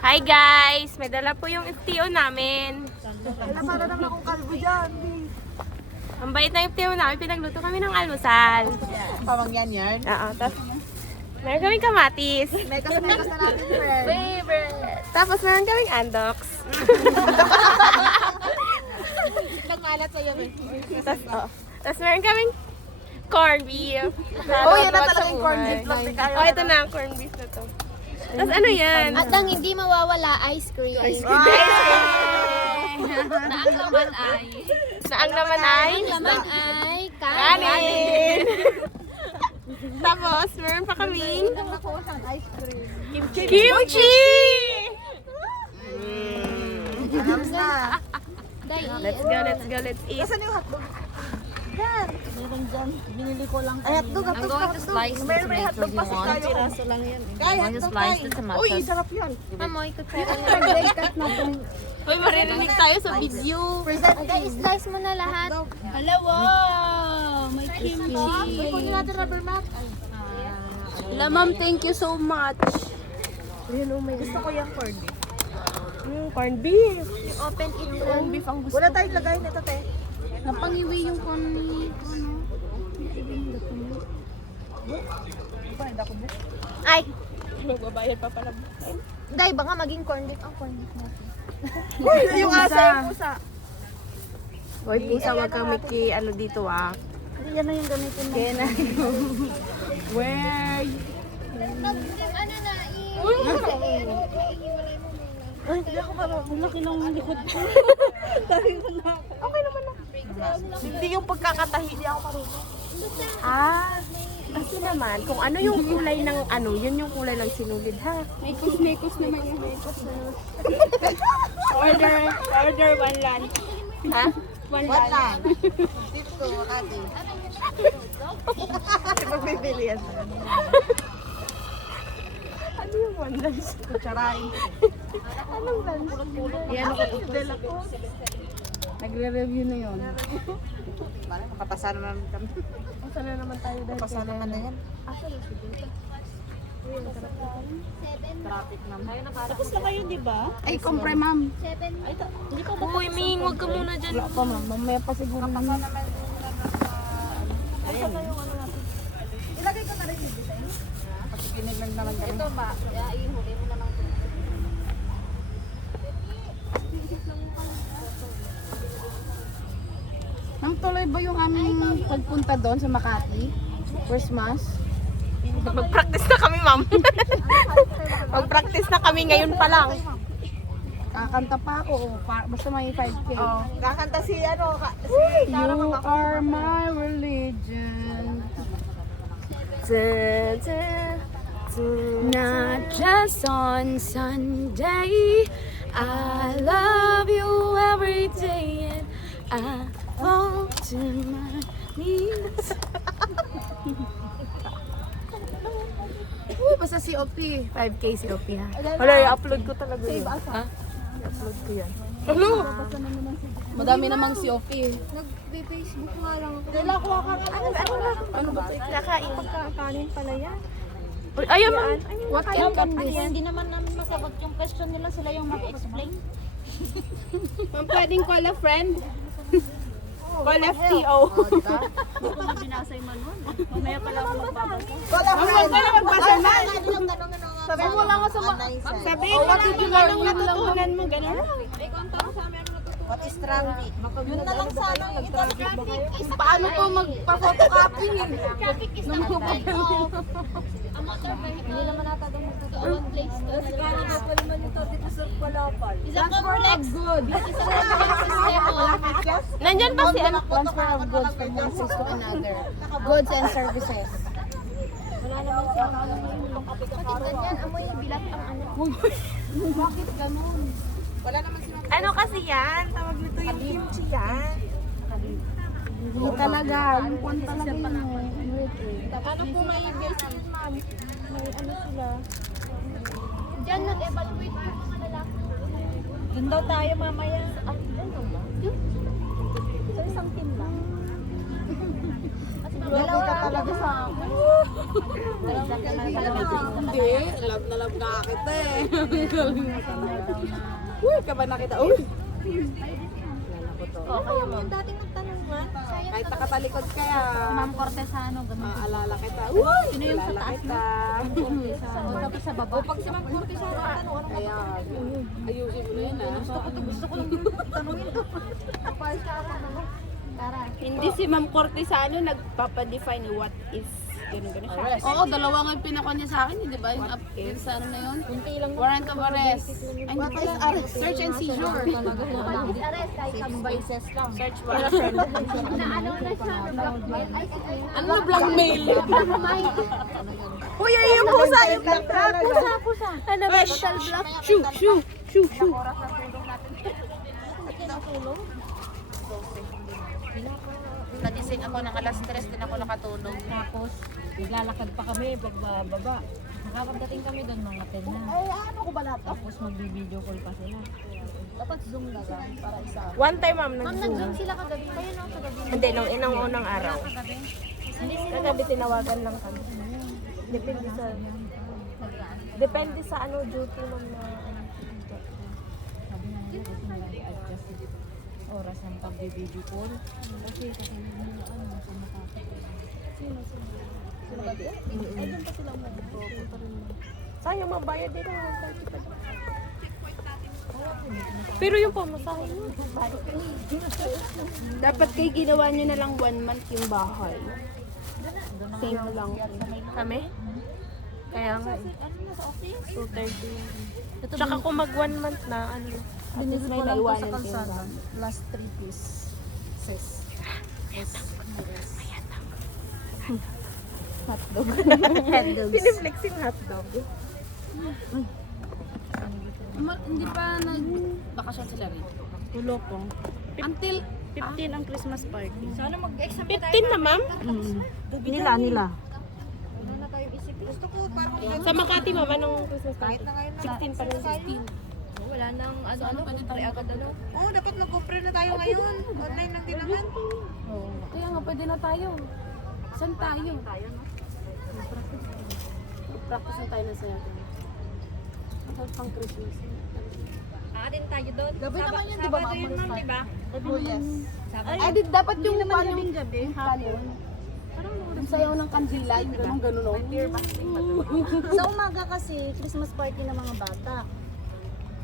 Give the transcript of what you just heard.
Hi guys! May dala po yung FTO namin. Wala para naman akong kalbo dyan. Ang bait na FTO namin, pinagluto kami ng almusal. Pamangyan yan. Oo, tapos meron kaming kamatis. Mekas-mekas na natin, friend. Favorite! Tapos meron kaming andox. Nagmalat sa'yo, eh. Tapos meron kaming corned beef. Oh, yan na talaga yung corned beef. Oh, ito na ang corned beef na to. Tapos ano yan? At ang hindi mawawala, ice cream. Na ang laman ay? Ang laman ay Kanin! Tapos, meron pa kaming Ice cream. kimchi! Alam na. Let's go, let's eat. Nasaan yung hotdog? Yan. Meron dyan. Binili ko lang. Ay, hotdog. May hotdog pa si Kayo. Piraso lang yan. Kaya, hotdog tayo. Uy, sarap yan. Mamoy ko try. Uy, maririnig tayo sa video. Guys, slice mo na lahat. Hello, wow! May kimchi. Kunin natin rubber mat. Hello, ma'am. Thank you so much. Gusto ko yung corned beef. Corned beef. Yung open it Corned beef ang gusto. Wala tayong lagay nito, te. Napangiwi yung Ay, Magbabayad pa pala. Day, baka maging corned beef ang corned beef natin. Uy, yung asa, yung pusa. Hoy, pusa, wag kang miki, ano dito ah. Hindi yan na yung gamitin mo. Kaya na. Where? Ano na, Ay, hindi ako parang. laki ng likod ko. Okay naman na. Hindi yung pagkakatahi, hindi ako marunong. Ah, kasi naman, kung ano yung kulay ng ano, yun yung kulay ng sinulid ha. Mekos naman yung mekos. Order one lunch. Ha? One lang. Dito, Makati. Magbibili yan. Ano yung one lunch? Kutsarain. Anong lunch? Yan ako. Nagre-review na yun. Makapasa naman kami. Saan na naman tayo dahil? Makapasa naman na yan. Tapos na kayo, di ba? Ay, kompre, ma'am. Uy, Ming, wag ka muna dyan. Wala pa, ma'am. Mamaya pa siguro naman. Ilagay ko na rin yung design. Pakikinig lang naman kami. Ito ba? Ihuli mo na lang. Ma'am, tuloy ba yung aming pagpunta doon sa Makati? Christmas? Mag-practice na kami, ma'am. Mag-practice na kami ngayon pa lang. Kakanta pa ako. Basta may 5K. Oh, kakanta si ano, You are my religion. Not just on Sunday. I love you every day and I fall to my knees. Uy, basta COP. 5K COP ha. Wala, i-upload ko talaga yun. Ha? I-upload ko yan. Hello! Madami namang COP. Nag-Facebook nga lang ako. Dala ko ka. Ano ba ito? Nakain pagkakanin pala yan. Uy, ayaw, ma'am. What can come this? Hindi naman namin masagot yung question nila, sila yung mag-explain. Ma'am, pwedeng call a friend? Call FTO. Hindi ko na binasa yung manual. Mamaya pala ako magbabasa. Wala ko Huwag ka na magbasa na. Sabi mo lang sa Sabihin mo lang yung anong natutunan mo, gano'n? What is traffic? Yun na lang sana yung ito. Paano po magpa-photocopy? Traffic is not a right of a motor vehicle. Hindi naman nata to one place to is a complex system of Nandyan pa si ano? Transfer of goods from one place to another. Goods and services. Ganyan, amoy bilat ang ano. Bakit ganun? Ano kasi yan? Tawag nito yung kimchi yan. Hindi talaga. Yung kwan talaga yun. Ano po may basin, ma'am? May ano sila? Diyan nag-evaluate yung mga lalaki. Doon daw tayo mamaya. Sa isang team lang. Dalawa talaga sa akin. Hindi, love na love ka kita eh. Uy, kaba na kita. Uy! Oo, yung dating nagtanong nga. Kahit nakatalikod kaya. Ma'am Cortesano, ganun. Maalala kita. Uy! Sino yung sa taas kita. Tapos sa baba. Pag si Ma'am Curtis sa tanong, ano Kaya, ayusin mo na yun ah. gusto ko lang tanungin to. Tara. Hindi si Ma'am Cortesano nagpapadefine what is ganun siya. Oo, dalawa nga yung pinakon niya sa akin, di ba? Yung up yun sa ano na yun? Warrant of arrest. Ay, what is arrest? Search and seizure. Arrest, kahit Basis lang. Search warrant. na ano na siya, blackmail. Ay, Ano na blackmail? Uy, ay yung pusa! Yung pusa! Ano ba? Shoo, shoo, shoo, shoo. Nagising ako ng alas 3 din ako nakatulog. Tapos, naglalakad pa kami pagbaba. Nakapagdating kami doon mga 10 na. Ay, ano ko ba lahat? Tapos magbi-video call pa sila. Dapat zoom na lang para isa. One time, ma'am, Ma'am, nag-zoom. nag-zoom sila kagabi. Kayo nung kagabi. Hindi, nung inang unang araw. Kagabi. Kagabi tinawagan lang kami. Depende sa ano duty, ma'am, na Sabi nga nila kasi nag-adjust yung oras ng pag-video call. Kasi ano, sa makakapit. sayang mabayad din ang pero yung pamasahe mo, dapat kayo ginawa nyo na lang 1 month yung bahay. Same lang. Kami? Kaya nga eh. 230. Tsaka kung mag 1 month na, ano, at least may naiwanan kayo. Last 3 piece. Sis. Hotdog. Hotdogs. Piniflex yung hotdog. Hindi pa nag-bakasyon sila rin. Tulo po. Until 15 ang Christmas party. Sana mag-exam 15 na, ma'am? Nila. Gusto ko parang Sa Makati, ma'am, anong Christmas party? kahit na ngayon na 16 pa rin. wala nang ano pa rin agad ano. Oo, dapat mag-offer na tayo ngayon. Online lang din naman. kaya nga pwede na tayo. Saan tayo? Practice na tayo na sa'yo. Ang pang Christmas. Aatin tayo doon. Gabi naman yun, di ba? Sabado yun, ma'am, di ba? Yes. Ay, di dapat yung paano? gabi. Hapon. Yung sayaw ng kandila, yung ganun-ganun. Sa umaga kasi, Christmas party ng mga bata.